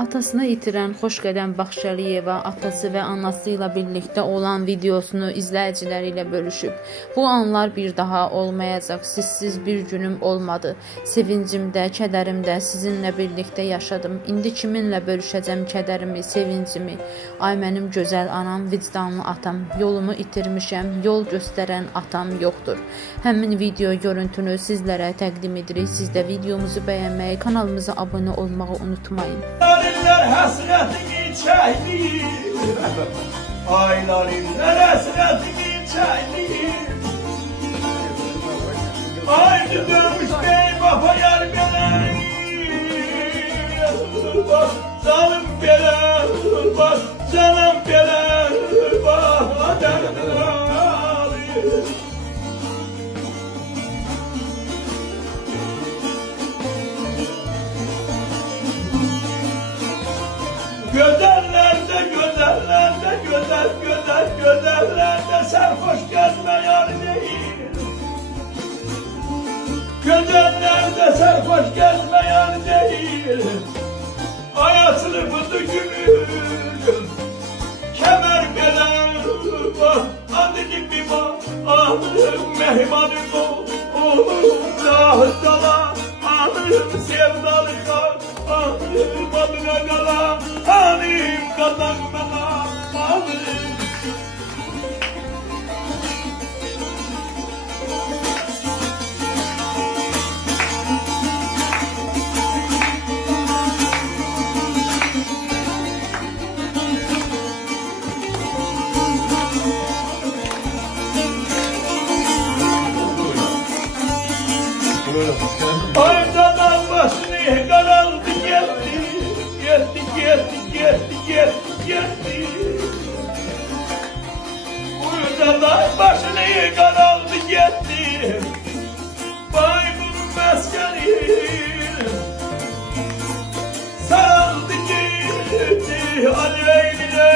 Atasını itirən Xoşqədəm Baxşəliyeva atası və anası ilə birlikdə olan videosunu izləyiciləri ilə bölüşüb. Bu anlar bir daha olmayacaq. Sizsiz bir günüm olmadı. Sevincimdə, kədərimdə sizinlə birlikdə yaşadım. İndi kiminlə bölüşəcəm kədərimi, sevincimi? Ay mənim gözəl anam, vicdanlı atam. Yolumu itirmişəm, yol göstərən atam yoxdur. Həmin video görüntünü sizlərə təqdim edirik. Siz də videomuzu bəyənməyi, kanalımıza abunə olmağı unutmayın. Aylar həsrətini çəkdir, aylarınlar həsrətini çəkdir. Aydı dönmüş bey baba yar belə, bak canım belə, bak canım belə, bak dərdim ağrır. Gözellerde, gözellerde, gözellerde sarhoş gezme yar değil. Gözellerde sarhoş gezme yar değil. Ayasını fıtı gümül, kemer belen, adıcık bir bak, ahım mehmanım oğlum dağıtala, ahım sevdalıka, ahım adına kala. Halim kadar bana halim. Aydadan başını karaldı geldi. Geldi. Uyudalar başını karaldı geldi. Bayburun meskeni saraldı gitti. Aleyhine